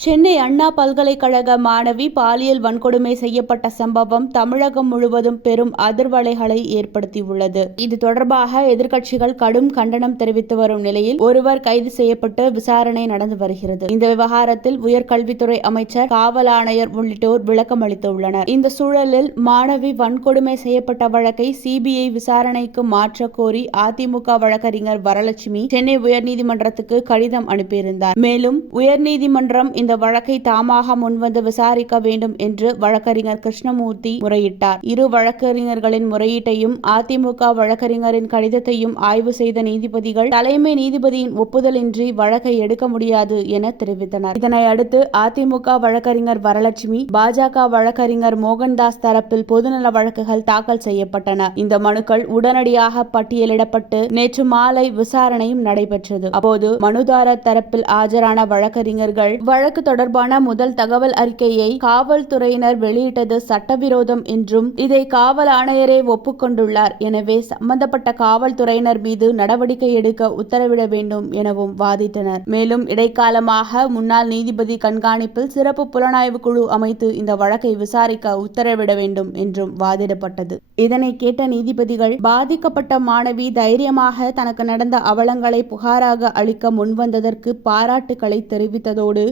சென்னை அண்ணா பல்கலைக்கழக மாணவி பாலியல் வன்கொடுமை செய்யப்பட்ட சம்பவம் தமிழகம் முழுவதும் பெரும் அதிர்வலைகளை ஏற்படுத்தியுள்ளது. இது தொடர்பாக எதிர்க்கட்சிகள் கடும் கண்டனம் தெரிவித்து வரும் நிலையில் ஒருவர் கைது செய்யப்பட்டு விசாரணை நடந்து வருகிறது. இந்த விவகாரத்தில் உயர்கல்வித்துறை அமைச்சர், காவல் ஆணையர் உள்ளிட்டோர் விளக்கம் அளித்துள்ளனர். இந்த சூழலில் மாணவி வன்கொடுமை செய்யப்பட்ட வழக்கை சிபிஐ விசாரணைக்கு மாற்ற கோரி அதிமுக வழக்கறிஞர் வரலட்சுமி சென்னை உயர்நீதிமன்றத்துக்கு கடிதம் அனுப்பியிருந்தார். மேலும் உயர்நீதிமன்றம் இந்த வழக்கை தாமாக முன்வந்து விசாரிக்க வேண்டும் என்று வழக்கறிஞர் கிருஷ்ணமூர்த்தி முறையிட்டார். இரு வழக்கறிஞர்களின் முறையீட்டையும் அதிமுக வழக்கறிஞரின் கடிதத்தையும் ஆய்வு செய்த நீதிபதிகள் தலைமை நீதிபதியின் ஒப்புதலின்றி வழக்கை எடுக்க முடியாது என தெரிவித்தனர். இதனை அடுத்து அதிமுக வழக்கறிஞர் வரலட்சுமி, பாஜக வழக்கறிஞர் மோகன்தாஸ் தரப்பில் பொதுநல வழக்குகள் தாக்கல் செய்யப்பட்டன. இந்த மனுக்கள் உடனடியாக பட்டியலிடப்பட்டு நேற்று மாலை விசாரணையும் நடைபெற்றது. அப்போது மனுதாரர் தரப்பில் ஆஜரான வழக்கறிஞர்கள் வழக்கு தொடர்பான முதல் தகவல் அறிக்கையை காவல்துறையினர் வெளியிட்டது சட்டவிரோதம் என்றும் இதை காவல் ஆணையரே ஒப்புக்கொண்டுள்ளார். எனவே சம்பந்தப்பட்ட காவல்துறையினர் மீது நடவடிக்கை எடுக்க உத்தரவிட வேண்டும் எனவும் வாதிட்டனர். மேலும் இடைக்காலமாக முன்னாள் நீதிபதி கண்காணிப்பில் சிறப்பு புலனாய்வு குழு அமைத்து இந்த வழக்கை விசாரிக்க உத்தரவிட வேண்டும் என்றும் வாதிடப்பட்டது. இதனை கேட்ட நீதிபதிகள், பாதிக்கப்பட்ட மாணவி தைரியமாக தனக்கு நடந்த அவலங்களை புகாராக அளிக்க முன்வந்ததற்கு பாராட்டுக்களை தெரிவித்ததோடு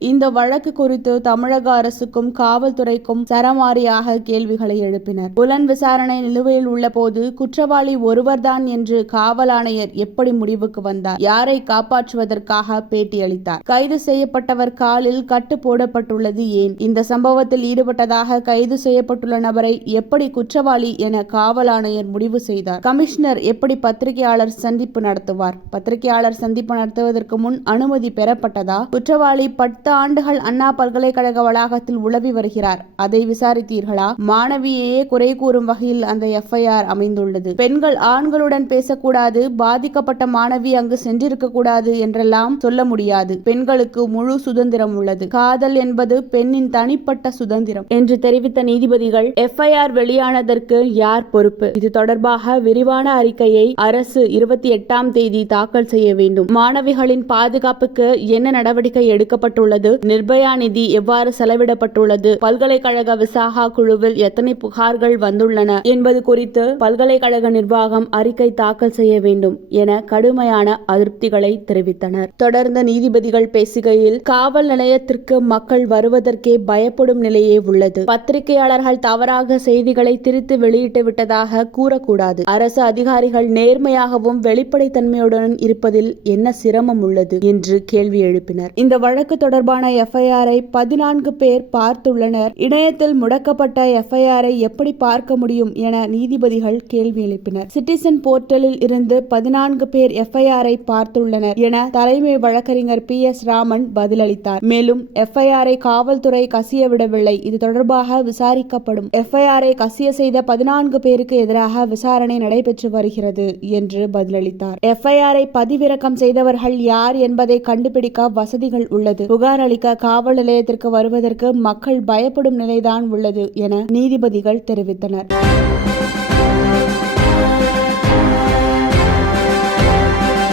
இந்த வழக்கு குறித்து தமிழக அரசுக்கும் காவல்துறைக்கும் சரமாரியாக கேள்விகளை எழுப்பினர். புலன் விசாரணை நிலுவையில் உள்ள போது குற்றவாளி ஒருவர்தான் என்று காவல் ஆணையர் எப்படி முடிவுக்கு வந்தார்? யாரை காப்பாற்றுவதற்காக பேட்டியளித்தார்? கைது செய்யப்பட்டவர் காலில் கட்டு போடப்பட்டுள்ளது ஏன்? இந்த சம்பவத்தில் ஈடுபட்டதாக கைது செய்யப்பட்டுள்ள நபரை எப்படி குற்றவாளி என காவல் ஆணையர் முடிவு செய்தார்? கமிஷனர் எப்படி பத்திரிகையாளர் சந்திப்பு நடத்துவார்? பத்திரிகையாளர் சந்திப்பு நடத்துவதற்கு முன் அனுமதி பெறப்பட்டதா? குற்றவாளி 10 ஆண்டுகள் அண்ணா பல்கலைக்கழக வளாகத்தில் உலவி வருகிறார். அதை விசாரித்தீர்களா? மாணவியையே குறை கூறும் வகையில் அந்த எஃப்ஐஆர் அமைந்துள்ளது. பெண்கள் ஆண்களுடன் பேசக்கூடாது, பாதிக்கப்பட்ட மாணவி அங்கு சென்றிருக்க கூடாது என்றெல்லாம் சொல்ல முடியாது. பெண்களுக்கு முழு சுதந்திரம் உள்ளது. காதல் என்பது பெண்ணின் தனிப்பட்ட சுதந்திரம் என்று தெரிவித்த நீதிபதிகள், எஃப்ஐஆர் வெளியானதற்கு யார் பொறுப்பு? இது தொடர்பாக விரிவான அறிக்கையை அரசு 28ஆம் தேதி தாக்கல் செய்ய வேண்டும். மாணவிகளின் பாதுகாப்புக்கு என்ன நடவடிக்கை எடுக்கப்பட்டுள்ளது? நிர்பயா நிதி எவ்வாறு செலவிடப்பட்டுள்ளது? பல்கலைக்கழக விசாகா குழுவில் எத்தனை புகார்கள் வந்துள்ளன என்பது குறித்து பல்கலைக்கழக நிர்வாகம் அறிக்கை தாக்கல் செய்ய வேண்டும் என கடுமையான அதிருப்திகளை தெரிவித்தனர். தொடர்ந்து நீதிபதிகள் பேசுகையில், காவல் நிலையத்திற்கு மக்கள் வருவதற்கே பயப்படும் நிலையே உள்ளது. பத்திரிகையாளர்கள் தவறாக செய்திகளை திரித்து வெளியிட்டு விட்டதாக கூறக்கூடாது. அரசு அதிகாரிகள் நேர்மையாகவும் வெளிப்படைத்தன்மையுடன் இருப்பதில் என்ன சிரமம் உள்ளது என்று கேள்வி எழுப்பினர். இந்த வழக்கு தொடர்பான எஃப்ஐஆரை 14 பேர் பார்த்துள்ளனர். இணையத்தில் முடக்கப்பட்ட எஃப்ஐஆரை எப்படி பார்க்க முடியும் என நீதிபதிகள் கேள்வி எழுப்பினர். சிட்டிசன் போர்ட்டலில் இருந்து 14 பேர் எஃப்ஐஆரை பார்த்துள்ளனர் என தலைமை வழக்கறிஞர் PS ராமன் பதிலளித்தார். மேலும் எஃப்ஐஆரை காவல்துறை கசிய விடவில்லை, இது தொடர்பாக விசாரிக்கப்படும். எஃப்ஐஆரை கசிய செய்த 14 பேருக்கு எதிராக விசாரணை நடைபெற்று வருகிறது என்று பதிலளித்தார். எஃப்ஐஆரை பதிவிறக்கம் செய்தவர்கள் யார் என்பதை கண்டுபிடிக்க வசதிகள் உள்ளது. புகார் அளிக்க காவல் நிலையத்திற்கு வருவதற்கு மக்கள் பயப்படும் நிலைதான் உள்ளது என நீதிபதிகள் தெரிவித்தனர்.